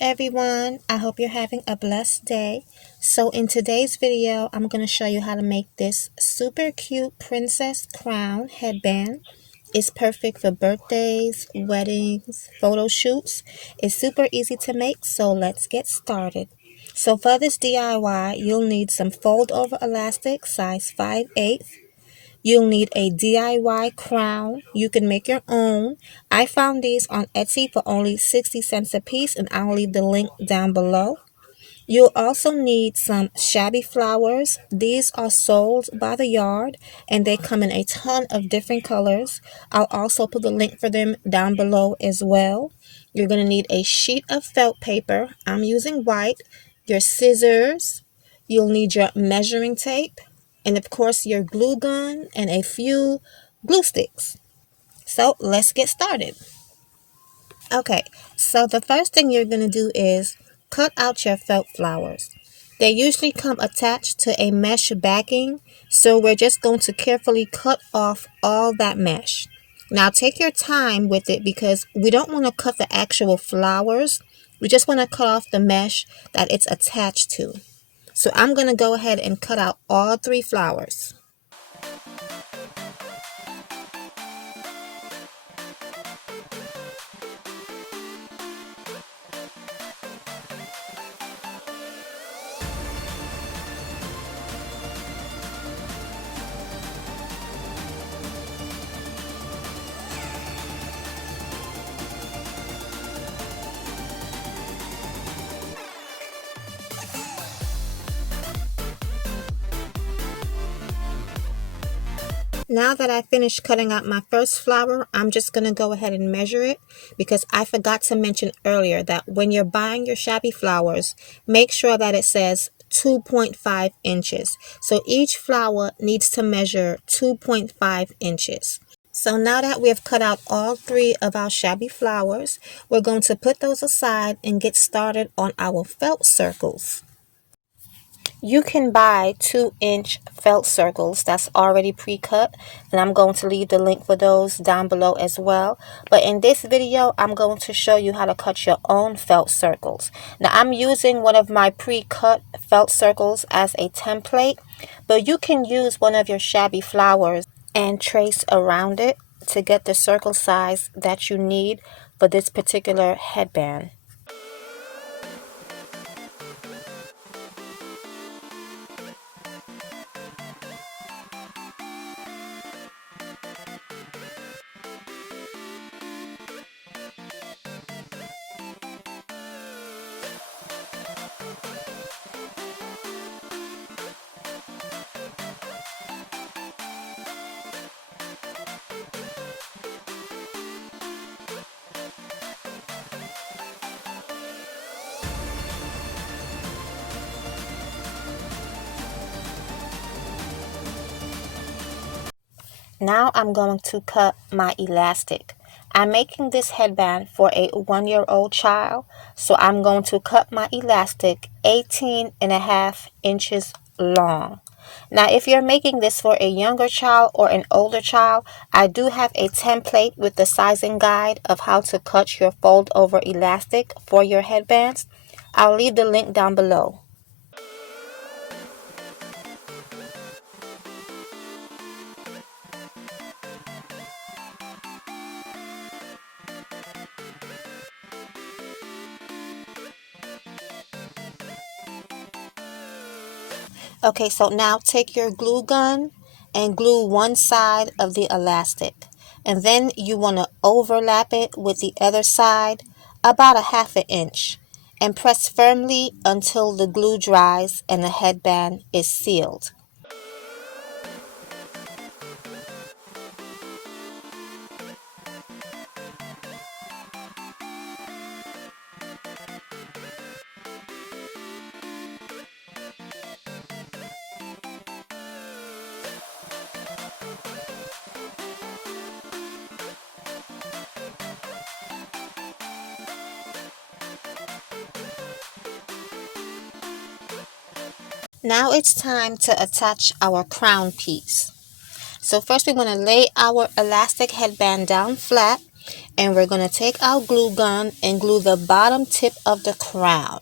everyone, I hope you're having a blessed day. So in today's video, I'm going to show you how to make this super cute princess crown headband. It's perfect for birthdays, weddings, photo shoots. It's super easy to make, so let's get started. So for this DIY, you'll need some fold over elastic size 5/8. You'll need a DIY crown. You can make your own. I found these on Etsy for only 60 cents a piece, and I'll leave the link down below. You'll also need some Shabby flowers. These are sold by the yard, and they come in a ton of different colors. I'll also put the link for them down below as well. You're going to need a sheet of felt paper. I'm using white. Your scissors. You'll need your measuring tape, and of course your glue gun and a few glue sticks. So let's get started. Okay, so the first thing you're going to do is cut out your felt flowers. They usually come attached to a mesh backing, so we're just going to carefully cut off all that mesh. Now take your time with it because we don't want to cut the actual flowers. We just want to cut off the mesh that it's attached to. So I'm going to go ahead and cut out all 3 flowers. Now that I finished cutting out my first flower, I'm just going to go ahead and measure it because I forgot to mention earlier that when you're buying your Shabby flowers, make sure that it says 2.5 inches. So each flower needs to measure 2.5 inches. So now that we have cut out all 3 of our Shabby flowers, we're going to put those aside and get started on our felt circles. You can buy 2-inch felt circles that's already pre-cut, and I'm going to leave the link for those down below as well. But in this video, I'm going to show you how to cut your own felt circles. Now, I'm using one of my pre-cut felt circles as a template, but you can use one of your Shabby flowers and trace around it to get the circle size that you need for this particular headband. Now I'm going to cut my elastic. I'm making this headband for a 1-year-old child, so I'm going to cut my elastic 18.5 inches long. Now, if you're making this for a younger child or an older child, I do have a template with the sizing guide of how to cut your fold over elastic for your headbands. I'll leave the link down below. Okay, so now take your glue gun and glue one side of the elastic. And then you want to overlap it with the other side about 1/2 inch. And press firmly until the glue dries and the headband is sealed. Now it's time to attach our crown piece. So first we want to lay our elastic headband down flat, And we're going to take our glue gun and glue the bottom tip of the crown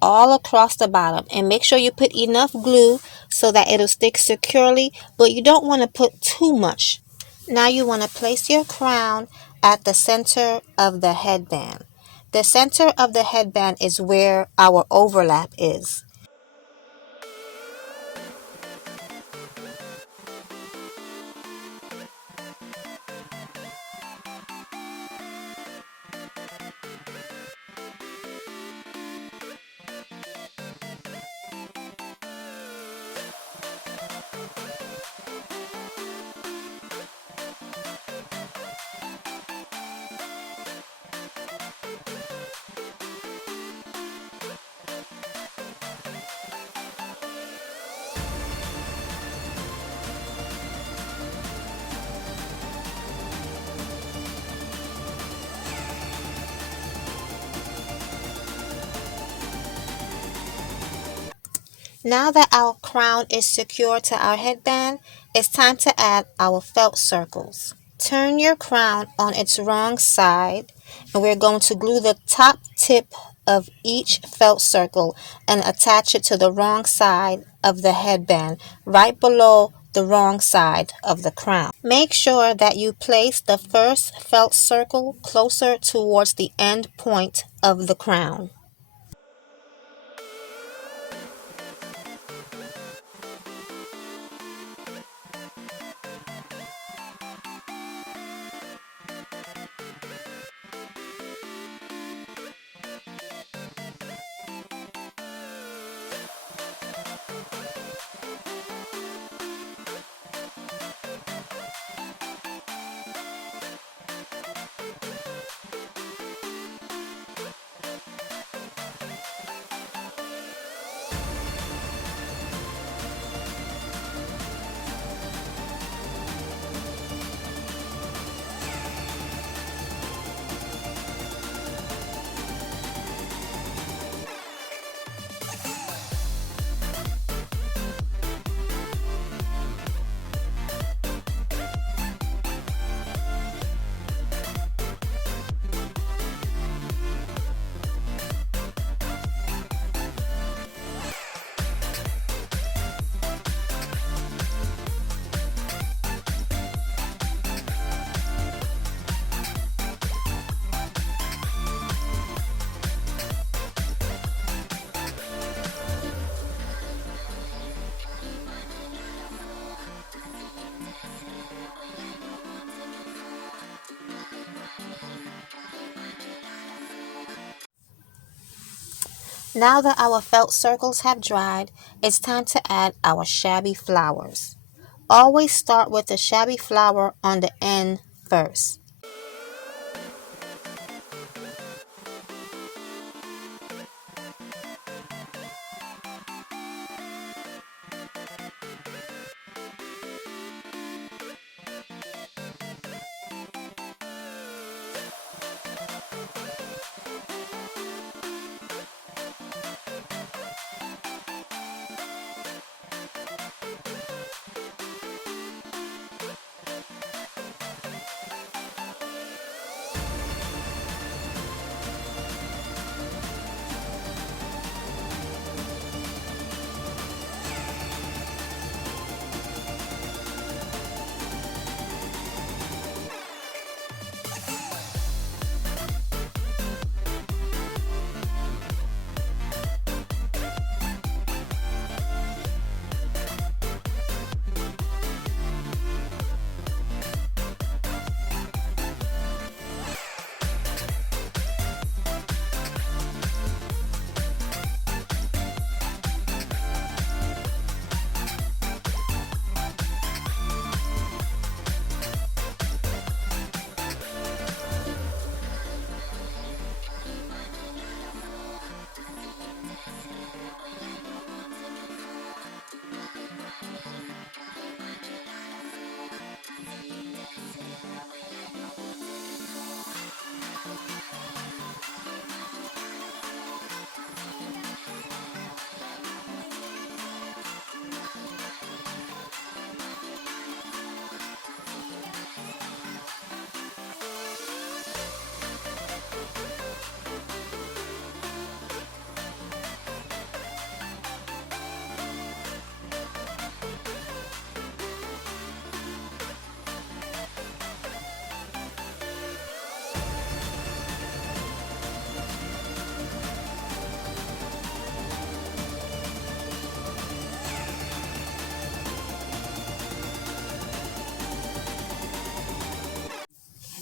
all across the bottom. And make sure you put enough glue so that it'll stick securely, but you don't want to put too much. Now you want to place your crown at the center of the headband. The center of the headband is where our overlap is. Now that our crown is secure to our headband, it's time to add our felt circles. Turn your crown on its wrong side, and we're going to glue the top tip of each felt circle and attach it to the wrong side of the headband, right below the wrong side of the crown. Make sure that you place the first felt circle closer towards the end point of the crown. Now that our felt circles have dried, it's time to add our shabby flowers. Always start with the shabby flower on the end first.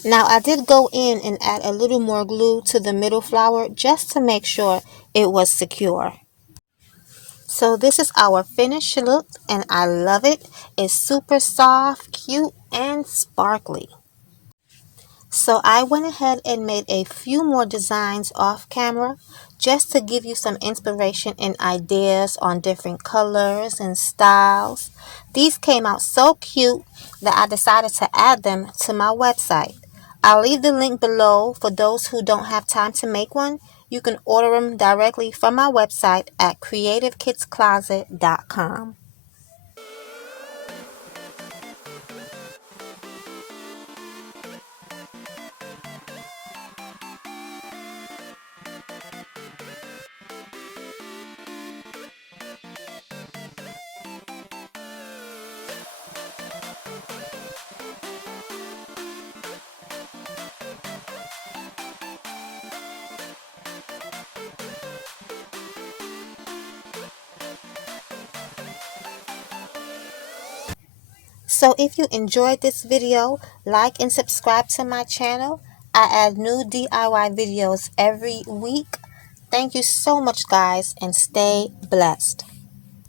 Now I did go in and add a little more glue to the middle flower just to make sure it was secure. So this is our finished look and I love it. It's super soft, cute, and sparkly. So I went ahead and made a few more designs off camera just to give you some inspiration and ideas on different colors and styles. These came out so cute that I decided to add them to my website. I'll leave the link below for those who don't have time to make one. You can order them directly from my website at creativekidscloset.com. So if you enjoyed this video, like and subscribe to my channel. I add new DIY videos every week. Thank you so much, guys, and stay blessed.